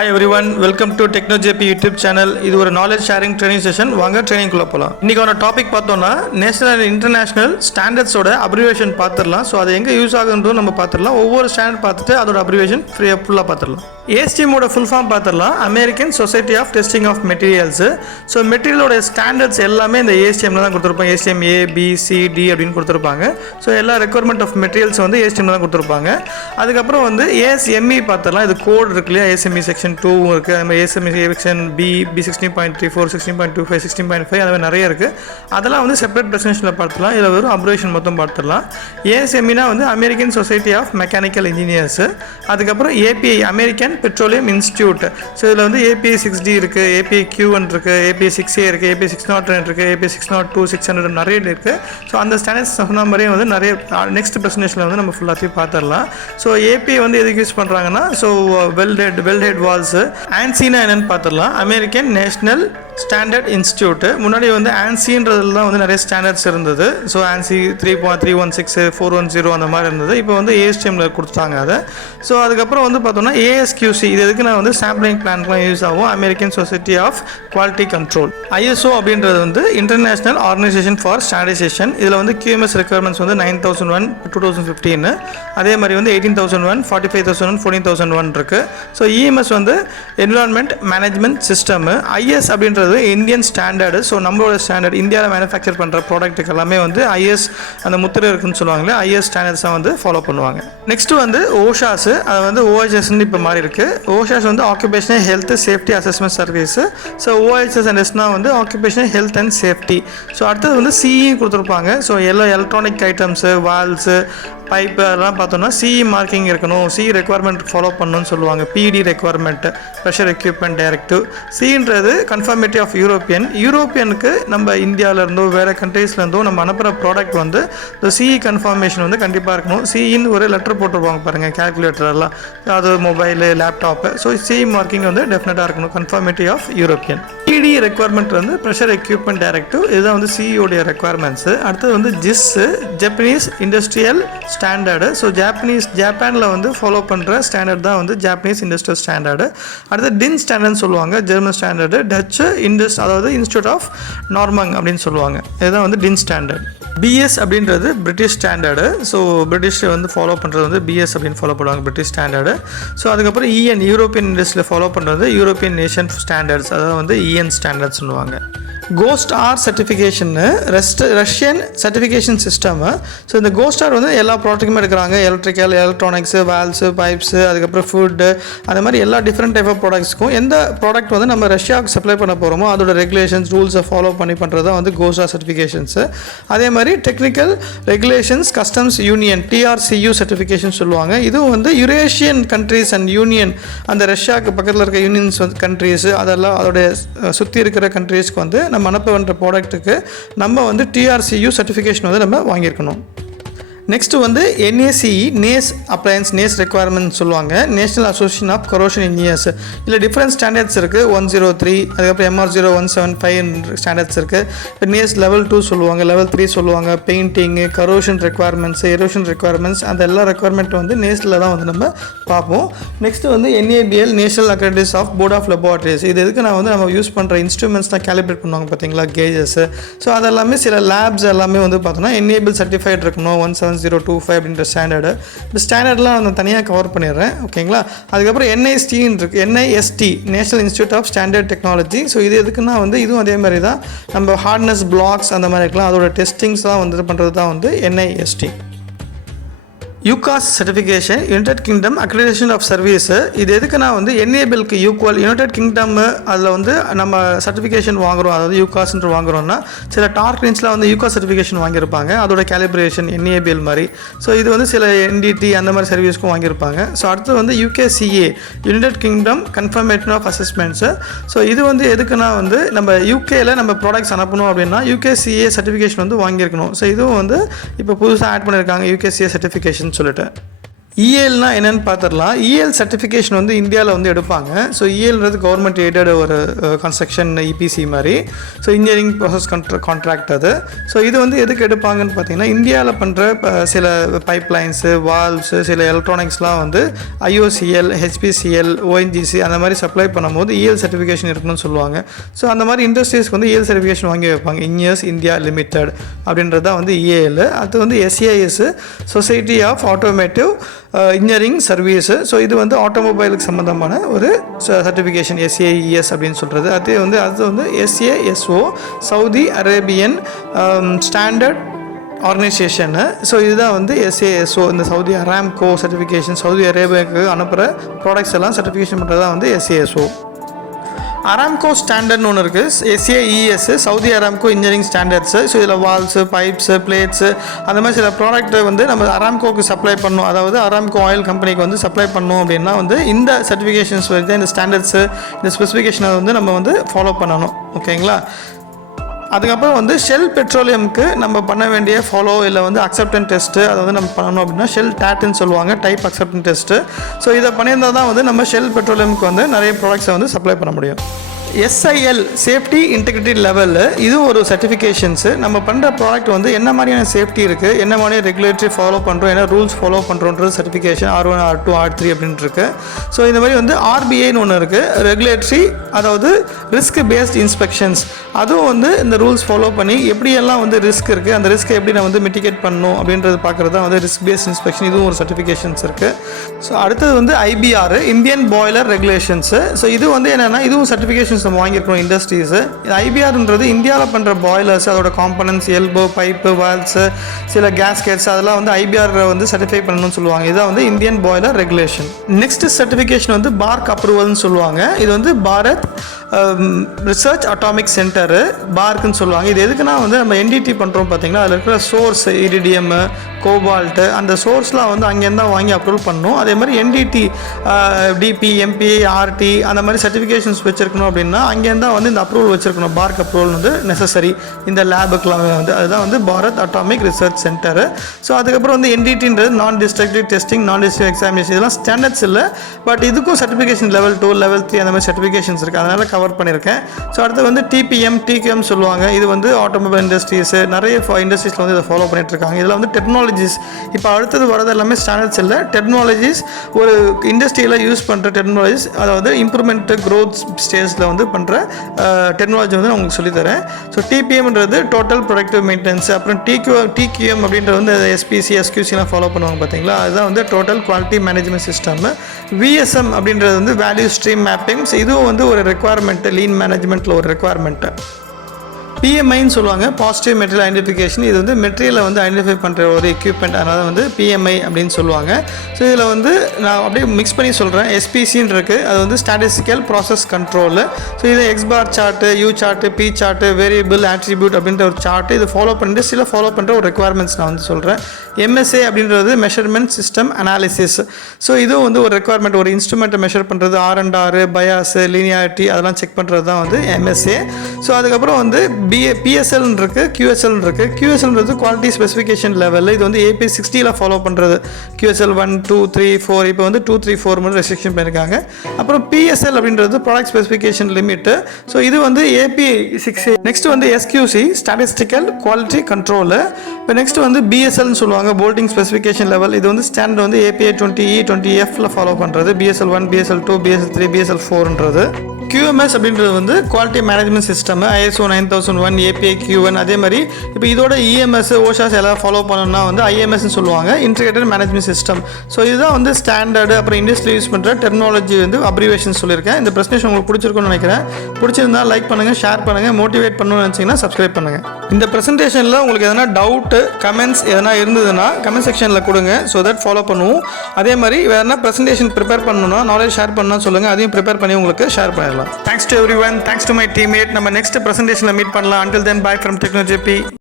Hi everyone, welcome to TechnoJP YouTube channel. இது ஒரு knowledge sharing training session. வாங்க training குள்ள போலாம். இன்னைக்கான டாபிக் பார்த்தோம்னா நேஷனல் அண்ட் இன்டர்நேஷனல் ஸ்டாண்டர்ட்ஸோட அப்ரிவேஷன் பார்த்துடலாம். ஸோ அது எங்கே யூஸ் ஆகுன்றதும் நம்ம பார்த்துடலாம். ஒவ்வொரு ஸ்டாண்டர்ட் பார்த்துட்டு அதோட அப்ரிவேஷன் ஃபுல்லாக பார்த்துடலாம். ASTMோட ஃபுல் ஃபார்ம் பார்த்துடலாம். American society of testing of materials. So மெட்டீரியலோட ஸ்டாண்டர்ட்ஸ் எல்லாமே இந்த ASTMல தான் கொடுத்துருப்பாங்க. ASTM A, B, C, D அப்படின்னு கொடுத்துருப்பாங்க. ஸோ எல்லா ரெக்குவயர்மெண்ட் ஆஃப் மெட்டீரியல்ஸ் வந்து ASTMல தான் கொடுத்துருப்பாங்க. அதுக்கப்புறம் வந்து ASME பார்த்துடலாம். இது கோட் இருக்கு இல்லையா, ASME செக்ஷன் 2 இருக்குது. அது மாதிரி ASME செக்ஷன் B, B16.34, 16.25, 16.5 அது மாதிரி நிறைய இருக்குது. அதெல்லாம் வந்து செப்பரேட் ப்ரெசன்டேஷனில் பார்த்துலாம். இதில் வெறும் அப்ரிவேஷன் மொத்தம் பார்த்துடலாம். ASMEனா வந்து American society of mechanical engineers. அதுக்கப்புறம் API American petroleum institute. So இதில் வந்து API 6D இருக்குது, API Q1 இருக்குது, API 6A இருக்குது, API 609 இருக்குது, API 602, 600 நிறைய இருக்குது. ஸோ அந்த ஸ்டாண்டர்ட்ஸ் சொன்ன மாதிரியே வந்து நிறைய நெக்ஸ்ட் ப்ரெசன்டேஷனில் வந்து நம்ம ஃபுல்லாத்தையும் பார்த்துடலாம். ஸோ API வந்து எதுக்கு யூஸ் பண்ணுறாங்கன்னா, ஸோ வெல்டெட் வால்ஸு. ANSI என்னன்னு பார்த்துடலாம். American national standard institute. முன்னாடி வந்து ANSI தான் வந்து நிறைய ஸ்டாண்டர்ட்ஸ் இருந்தது. ஸோ ANSI 3.316, 410 அந்த மாதிரி இருந்தது. இப்போ வந்து ASTMல கொடுத்துட்டாங்க அதை. ஸோ அதுக்கப்புறம் வந்து பார்த்தோம்னா ASQC, இது எதுக்கு நான் வந்து சாம்பிளிங் பிளான்லாம் யூஸ் ஆகும். American society of quality control. ISO அப்படின்றது வந்து இன்டர்நேஷனல் ஆர்கனைசேஷன் ஃபார் ஸ்டாண்டர்டைசேஷன். இதில் வந்து QMS ரெக்குவயர்மெண்ட்ஸ் வந்து 9001 2015, அதே மாதிரி வந்து 18001, 45001, 14001 இருக்குது. ஸோ EMS வந்து என்விரான்மெண்ட் மேனேஜ்மெண்ட் சிஸ்டம். IS அப்படின்றது இந்தியன் ஸ்டாண்டர்டு. ஸோ நம்மளோட ஸ்டாண்டர்ட் இந்தியாவில் மேனுஃபேக்சர் பண்ணுற ப்ராடக்ட்டுக்கு எல்லாமே வந்து IS அந்த முத்திரை இருக்குன்னு சொல்லுவாங்களே, IS ஸ்டாண்டர்ட்ஸ் தான் வந்து ஃபாலோ பண்ணுவாங்க. நெக்ஸ்ட் வந்து OSHAS, அது வந்து OHSன்னு இப்போ மாறி இருக்கு. OSHAS வந்து occupational health safety assessment service. So OHS and எஸ்னா வந்து occupational health and safety. So அடுத்தது வந்து CE கொடுத்துருப்பாங்க. ஸோ எல்லா எலக்ட்ரானிக் ஐட்டம்ஸு, வால்ஸு, பைப்பு அதெல்லாம் பார்த்தோம்னா CE மார்க்கிங் இருக்கணும், CE ரெக்குவயர்மெண்ட் ஃபாலோ பண்ணணும்னு சொல்லுவாங்க. PD requirement, pressure equipment directive. Cன்றது கன்ஃபர்மேட்டிவ் ஆஃப் யூரோப்பியனுக்கு நம்ம இந்தியாவிலேருந்தோ வேறு கண்ட்ரீஸ்லேருந்தோ நம்ம அனுப்புகிற ப்ராடக்ட் வந்து இந்த CE கன்ஃபர்மேஷன் வந்து கண்டிப்பாக இருக்கணும். CEன்னு ஒரு லெட்டர் போட்டுருப்பாங்க பாருங்கள், கேல்குலேட்டர் எல்லாம், அது mobile, laptop. So CE marking வந்து டெஃபினட்டாக இருக்கணும், confirmative of European. PD requirement வந்து ப்ரெஷர் எக்யூப்மெண்ட் டைரக்டிவ். இதுதான் வந்து CEோடைய ரெக்குவயர்மெண்ட்ஸு. அடுத்தது வந்து JIS, Japanese industrial standard. So ஜப்பானில் வந்து ஃபாலோ பண்ணுற ஸ்டாண்டர்ட் தான் வந்து ஜாப்பனீஸ் இண்டஸ்ட்ரியல் ஸ்டாண்டர்டு. அடுத்து DIN ஸ்டாண்டர்ட்னு சொல்லுவாங்க, ஜெர்மன் ஸ்டாண்டர்டு. டச்சு அதாவது இன்ஸ்டியூட் ஆஃப் நார்மங் அப்படின்னு சொல்லுவாங்க. இதுதான் வந்து DIN ஸ்டாண்டர்ட். BS அப்படின்றது பிரிட்டிஷ் ஸ்டாண்டர்டு. ஸோ பிரிட்டிஷ் வந்து ஃபாலோ பண்ணுறது வந்து BS அப்படின்னு ஃபாலோ பண்ணுவாங்க, பிரிட்டிஷ் ஸ்டாண்டர்டு. ஸோ அதுக்கப்புறம் EN யூரோப்பியன் இண்டஸ்ட்ரியில் ஃபாலோ பண்ணுறது யூரோப்பியன் நேஷன் ஸ்டாண்டர்ட்ஸ், அதாவது வந்து EN ஸ்டாண்டர்ட்ஸ் சொல்லுவாங்க. கோஸ்டார் சர்டிஃபிகேஷன்னு ரஷ்யன் சர்டிஃபிகேஷன் சிஸ்டம். ஸோ இந்த கோஸ்டார் வந்து எல்லா ப்ராடக்ட்டுமே எடுக்கிறாங்க. எலக்ட்ரிக்கல், எலக்ட்ரானிக்ஸு, வால்ஸு, பைப்ஸு, அதுக்கப்புறம் ஃபுட்டு, அந்த மாதிரி எல்லா டிஃப்ரெண்ட் டைப் ஆஃப் ப்ராடக்ட்ஸ்க்கும் எந்த ப்ராடக்ட் வந்து நம்ம ரஷ்யாவுக்கு சப்ளை பண்ண போகிறோமோ அதோட ரெகுலேஷன்ஸ், ரூல்ஸை ஃபாலோ பண்ணுறது தான் வந்து கோஸ்டார் சர்டிஃபிகேஷன்ஸு. அதே மாதிரி technical regulations customs union, TRCU certification சொல்லுவாங்க. இதுவும் வந்து யூரேஷியன் கண்ட்ரீஸ் அண்ட் யூனியன், அந்த ரஷ்யாவுக்கு பக்கத்தில் இருக்க யூனியன்ஸ் வந்து கண்ட்ரீஸு, அதெல்லாம் அதோடைய சுற்றி இருக்கிற கண்ட்ரீஸ்க்கு வந்து நம்ம அனுப்ப வேண்டிய ப்ராடக்ட்டுக்கு நம்ம வந்து TRCU சர்டிஃபிகேஷன் வந்து நம்ம வாங்கியிருக்கணும். நெக்ஸ்ட்டு வந்து NACE, NACE appliances, NACE requirement சொல்லுவாங்க, national association of corrosion engineers. இல்லை டிஃப்ரெண்ட் ஸ்டாண்டர்ட்ஸ் இருக்குது. 103, அதுக்கப்புறம் MR0175 ஸ்டாண்டர்ட்ஸ் இருக்குது. இப்போ நேஸ் லெவல் 2 சொல்லுவாங்க, லெவல் 3 சொல்லுவாங்க. Painting, corrosion requirements, erosion requirements, அந்த எல்லா ரெக்குவயர்மெண்ட் வந்து நேஸில் தான் வந்து நம்ம பார்ப்போம். நெக்ஸ்ட்டு வந்து NABL, national academies of board of laboratories. இது எதுக்கு நான் வந்து நம்ம யூஸ் பண்ணுற இன்ஸ்ட்ருமெண்ட்ஸ் தான் கேலிப்ரேட் பண்ணுவாங்க பார்த்தீங்களா, கேஜஸ். ஸோ அதெல்லாமே சில லேப்ஸ் எல்லாமே வந்து பார்த்தோன்னா NABL சர்டிஃபைட் இருக்கணும், 17025 அப்படின்ற ஸ்டாண்டர்டு. இந்த ஸ்டாண்டர்ட்லாம் நான் தனியாக கவர் பண்ணிடுறேன், ஓகேங்களா. அதுக்கப்புறம் NISTன்னு இருக்குது, NIST, national institute of standard technology. So இது எதுக்குன்னா வந்து இதுவும் அதே மாதிரி தான், நம்ம ஹார்ட்னஸ் பிளாக்ஸ் அந்த மாதிரி இருக்கலாம், அதோட டெஸ்டிங்ஸ்லாம் வந்து பண்ணுறது தான் வந்து NIST. UCAS certification, united kingdom accreditation of service. இது எதுக்குன்னா வந்து NABLக்கு ஈக்குவல் யுனைடெட் கிங்டம், அதில் வந்து நம்ம சர்டிஃபிகேஷன் வாங்குகிறோம், அதாவது UCASன்ற வாங்குகிறோம்னா சில டார்க்லின்ஸ்லாம் வந்து UCAS சர்டிஃபிகேஷன் வாங்கியிருப்பாங்க, அதோட கேலிப்ரேஷன் NABL மாதிரி. ஸோ இது வந்து சில NDT அந்த மாதிரி சர்வீஸ்க்கும் வாங்கியிருப்பாங்க. ஸோ அடுத்து வந்து UKCA, United Kingdom conformation of assessments. So இது வந்து எதுக்குன்னா வந்து நம்ம UKல நம்ம ப்ராடக்ட்ஸ் அனுப்பணும் அப்படின்னா UKCA சர்டிஃபிகேஷன் வந்து வாங்கியிருக்கணும். ஸோ இதுவும் வந்து இப்போ புதுசாக ஆட் பண்ணியிருக்காங்க, UKCA சர்டிஃபிகேஷன் சொல்லிட்டு. இஏஎல்னா என்னென்னு பார்த்துடலாம். இஏஎல் சர்டிஃபிகேஷன் வந்து இந்தியாவில் வந்து எடுப்பாங்க. ஸோ இஏஎல்ன்றது கவர்மெண்ட் எய்டட் ஒரு கன்ஸ்ட்ரக்ஷன் இபிசி மாதிரி. ஸோ இன்ஜினியரிங் ப்ராசஸ் கான்ட்ராக்ட் அது. ஸோ இது வந்து எதுக்கு எடுப்பாங்கன்னு பார்த்தீங்கன்னா, இந்தியாவில் பண்ணுற சில பைப் லைன்ஸு, வால்வ்ஸு, சில எலக்ட்ரானிக்ஸ்லாம் வந்து ஐஓசிஎல், ஹெச்பிசிஎல், ஓஎன்ஜிசி அந்த மாதிரி சப்ளை பண்ணும்போது இஏஎல் சர்டிஃபிகேஷன் இருக்கணும்னு சொல்லுவாங்க. ஸோ அந்த மாதிரி இண்டஸ்ட்ரீஸ்க்கு வந்து இஏஎல் சர்டிஃபிகேஷன் வாங்கி வைப்பாங்க. இன்ஜினியர்ஸ் இந்தியா லிமிடெட் அப்படின்றது தான் வந்து இஏஎல். அது வந்து SAS, society of automotive engineering service. So இது வந்து ஆட்டோமொபைலுக்கு சம்மந்தமான ஒரு சர்டிஃபிகேஷன், எஸ்ஏஇஎஸ் அப்படின்னு சொல்கிறது. அது வந்து SASO, Saudi Arabian standard organisation. So இதுதான் வந்து எஸ்ஏஎஸ்ஓ, இந்த சவுதி அராம்கோ சர்டிஃபிகேஷன், சவுதி அரேபியாவுக்கு அனுப்புகிற ப்ராடக்ட்ஸ் எல்லாம் சர்டிஃபிகேஷன் பண்ணுறது தான் வந்து எஸ்ஏஎஸ்ஓ. அராம்கோ ஸ்டாண்டர்ட்னு ஒன்று இருக்குது, SAES, Saudi Aramco engineering standards. So இதில் வால்ஸு, பைப்ஸு, பிளேட்ஸு அந்த மாதிரி சில ப்ராடக்ட்டை வந்து நம்ம அராம்கோக்கு சப்ளை பண்ணணும், அதாவது அராம்கோ ஆயில் கம்பெனிக்கு வந்து சப்ளை பண்ணணும் அப்படின்னா வந்து இந்த சர்டிஃபிகேஷன்ஸ் வந்து இந்த ஸ்டாண்டர்ட்ஸு, இந்த ஸ்பெசிஃபிகேஷனை வந்து நம்ம வந்து ஃபாலோ பண்ணணும். ஓகேங்களா? அதுக்கப்புறம் வந்து ஷெல் பெட்ரோலியம்க்கு நம்ம பண்ண வேண்டிய ஃபாலோ இல்லை வந்து அக்செப்டன்ஸ் டெஸ்ட்டு அதை வந்து நம்ம பண்ணணும் அப்படின்னா ஷெல் டேட்டுன்னு சொல்லுவாங்க, டைப் அக்செப்டன்ஸ் டெஸ்ட்டு. ஸோ இதை பண்ணியிருந்தால் தான் வந்து நம்ம ஷெல் பெட்ரோலியம்க்கு வந்து நிறைய ப்ராடக்ட்ஸை வந்து சப்ளை பண்ண முடியும். எஸ்ஐஎல், சேஃப்டி இன்டெகிரிட்டி லெவல், இது ஒரு சர்டிஃபிகேஷன்ஸு. நம்ம பண்ணுற ப்ராடக்ட் வந்து என்ன மாதிரியான சேஃப்டி இருக்குது, என்ன மாதிரியான ரெகுலேட்டரி ஃபாலோ பண்ணுறோம், என்ன rules follow பண்ணுறோன்றது certification R1, R2, R3 அப்படின்ட்டு இருக்குது. ஸோ இந்த மாதிரி வந்து RBIன்னு ஒன்று இருக்குது, ரெகுலேட்டரி, அதாவது ரிஸ்க் பேஸ்ட் இன்ஸ்பெக்ஷன்ஸ். அதுவும் வந்து இந்த ரூல்ஸ் ஃபாலோ பண்ணி எப்படியெல்லாம் வந்து ரிஸ்க் இருக்குது, அந்த ரிஸ்க்கை எப்படி நான் வந்து மிட்டிகேட் பண்ணணும் அப்படின்றது பார்க்குறது தான் வந்து ரிஸ்க் பேஸ்ட் இன்ஸ்பெக்ஷன். இதுவும் ஒரு சர்டிஃபிகேஷன்ஸ் இருக்குது. ஸோ அடுத்தது வந்து IBR, Indian boiler regulations. So இது வந்து என்னென்னா இதுவும் சர்டிஃபிகேஷன்ஸ் நம்ம வாங்கியிருக்கோம் இண்டஸ்ட்ரீஸு. ஐபிஆர்ன்றது இந்தியாவில் பண்ணுற பாய்லர்ஸ், அதோட காம்பனன்ட்ஸ், எல்போ, பைப்பு, வால்ஸு, சில கேஸ்கெட்ஸ் அதெல்லாம் வந்து ஐபிஆர் வந்து சர்டிஃபை பண்ணணும்னு சொல்லுவாங்க. இதான் வந்து Indian boiler regulation. Next certification வந்து பார்க் அப்ரூவல்னு சொல்லுவாங்க. இது வந்து பாரத் ரிசர்ச் அட்டாமிக் சென்டரு, பார்க்குன்னு சொல்லுவாங்க. இது எதுக்குன்னா வந்து நம்ம என்டிடி பண்ணுறோம் பார்த்தீங்கன்னா, அதில் இருக்கிற சோர்ஸ் இரிடியம், கோபால்ட்டு, அந்த சோர்ஸ்லாம் வந்து அங்கேருந்து தான் வாங்கி அப்ரூவல் பண்ணணும். அதே மாதிரி என்டிடி, டிபி, எம்பி, ஆர்டி அந்த மாதிரி சர்டிஃபிகேஷன்ஸ் வச்சுருக்கணும் அப்படின்னா அங்கேருந்து தான் வந்து இந்த அப்ரூவல் வச்சுருக்கணும். பார்க் அப்ரூவல் வந்து நெசசரி இந்த லேபுக்கெலாம் வந்து. அதுதான் வந்து Bharat atomic research centre. So அதுக்கப்புறம் வந்து என்டிடின்றது நான் டிஸ்ட்ரக்டிவ் டெஸ்டிங், நான் டிஸ்ட்ரக்டிவ் எக்ஸாமினேஷன், இதெல்லாம் ஸ்டாண்டர்ட்ஸ் இல்லை. பட் இதுக்கும் சர்டிஃபிகேஷன் லெவல் 2, லெவல் 3 அந்த மாதிரி சர்டிஃபிகேஷன்ஸ் இருக்குது. அதனால் கவர் பண்ணியிருக்கேன். ஸோ அடுத்து வந்து டிபிஎம், டிகேஎம் சொல்லுவாங்க. இது வந்து ஆட்டோமொபைல் இண்டஸ்ட்ரீஸு, நிறைய இண்டஸ்ட்ரீஸில் வந்து இதை ஃபாலோ பண்ணிட்டு இருக்காங்க. இதில் வந்து டெக்னாலஜிஸ், இப்போ அடுத்தது வரது எல்லாமே ஸ்டாண்டர்ட்ஸ் இல்லை, டெக்னாலஜிஸ், ஒரு இண்டஸ்ட்ரியில் யூஸ் பண்ணுற டெக்னாலஜிஸ், அதாவது இம்ப்ரூவ்மெண்ட் க்ரோத் ஸ்டேஜில் வந்து பண்ணுற டெக்னாலஜி வந்து நான் உங்களுக்கு சொல்லித்தரேன். ஸோ டிபிஎம்ன்றது டோட்டல் ப்ரொடக்டிவ் மெயின்டெனன்ஸ். அப்புறம் டிக்யூஎம் அப்படின்றது வந்து எஸ்பிசி, எஸ்கியூசிலாம் ஃபாலோ பண்ணுவாங்க பார்த்தீங்களா, அதுதான் வந்து total quality management system. VSM அப்படின்றது வந்து வேல்யூ ஸ்ட்ரீம் மேப்பிங்ஸ். இதுவும் வந்து ஒரு ரெக்குவயர்மெண்ட், லீன் மேனேஜ்மெண்ட்டில் ஒரு ரெக்குவயர்மெண்ட்டு. பிஎம்ஐன்னு சொல்லுவாங்க, பாசிட்டிவ் மெட்டீரியல் ஐடென்டிஃபிகேஷன். இது வந்து மெட்டீரியலை வந்து ஐடென்டிஃபை பண்ணுற ஒரு எக்யூப்மெண்ட், அதனால் வந்து பிஎம்ஐ அப்படின்னு சொல்லுவாங்க. ஸோ இதில் வந்து நான் அப்படியே மிக்ஸ் பண்ணி சொல்கிறேன். எஸ்பிசின்னு இருக்குது, அது வந்து ஸ்டாட்டிஸ்டிக்கல் ப்ராசஸ் கண்ட்ரோலு. ஸோ இது X bar chart, U chart, P chart, variable, attribute அப்படின்ற ஒரு சார்ட்டு. இது ஃபாலோ பண்ணிட்டு சில ஃபாலோ பண்ணுற ஒரு ரெக்குவயர்மெண்ட்ஸ் நான் வந்து சொல்கிறேன். எம்எஸ்ஏ அப்படின்றது மெஷர்மெண்ட் சிஸ்டம் அனாலிசிஸ். ஸோ இதுவும் வந்து ஒரு ரெக்குவயர்மெண்ட், ஒரு இன்ஸ்ட்ருமெண்ட்டை மெஷர் பண்ணுறது, R&R, பயாஸு, லீனியாரிட்டி அதெல்லாம் செக் பண்ணுறது தான் வந்து எம்எஸ்ஏ. ஸோ அதுக்கப்புறம் வந்து பிஎஸ்எல் இருக்குது, QSL இருக்குது. QSLன்றது குவாலிட்டி ஸ்பெசிஃபிகேஷன் லெவல். இது வந்து AP60 ஃபாலோ பண்ணுறது. QSL 1, 2, 3, 4, இப்போ வந்து 2, 3, 4 மட்டும் ரெஸ்ட்ரிக்ஷன் பண்ணியிருக்காங்க. அப்புறம் PSL அப்படின்றது ப்ராடக்ட் ஸ்பெசிஃபிகேஷன் லிமிட்டு. ஸோ இது வந்து AP6. நெக்ஸ்ட் வந்து SQC, ஸ்டாட்டிஸ்டிக்கல் குவாலிட்டி கண்ட்ரோலு. இப்போ நெக்ஸ்ட் வந்து BSLன்னு சொல்லுவாங்க, போல்டிங் ஸ்பெசிஃபிகேஷன் லெவல். இது வந்து ஸ்டாண்டர்ட் வந்து API 20E, 20Fல ஃபாலோ பண்ணுறது. BSL1, BSL2, BSL3, BSL4ன்றது. QMS அப்படின்றது வந்து quality management system, ISO 9001, API Q1. அதே மாதிரி இப்போ இதோட EMS, OSHAS எல்லாம் ஃபாலோ பண்ணணும்னா வந்து IMSன்னு சொல்லுவாங்க, இன்டிகிரேட்டட் மேனேஜ்மெண்ட் சிஸ்டம். ஸோ இதுதான் வந்து ஸ்டாண்டர்டு. அப்புறம் இண்டஸ்ட்ரி யூஸ் பண்ணுற டெக்னாலஜி வந்து அப்ரிவேஷன் சொல்லியிருக்கேன். இந்த ப்ரெசன்டேஷன் உங்களுக்கு பிடிச்சிருக்குன்னு நினைக்கிறேன். பிடிச்சிருந்தா லைக் பண்ணுங்கள், ஷேர் பண்ணுங்கள், மோட்டிவேட் பண்ணணும்னு நினச்சிங்கன்னா சப்ஸ்கிரைப் பண்ணுங்கள். இந்த ப்ரெசன்டேஷனில் உங்களுக்கு எதனா டவுட்டு, கமெண்ட்ஸ் எதனா இருந்ததுன்னா கமெண்ட் செக்ஷனில் கொடுங்க. ஸோ தட் ஃபாலோ பண்ணுவோம். அதே மாதிரி வேறு ப்ரெசன்டேஷன் ப்ரிப்பேர் பண்ணணும்னா, நாலேஜ் ஷேர் பண்ணணும்னு சொல்லுங்கள், அதையும் ப்ரிப்பேர் பண்ணி உங்களுக்கு ஷேர் பண்ணிடலாம். Thanks to everyone. Thanks to my teammate. நம்ம next presentation meet பண்ணலாம். Until then, bye from TechnoJP.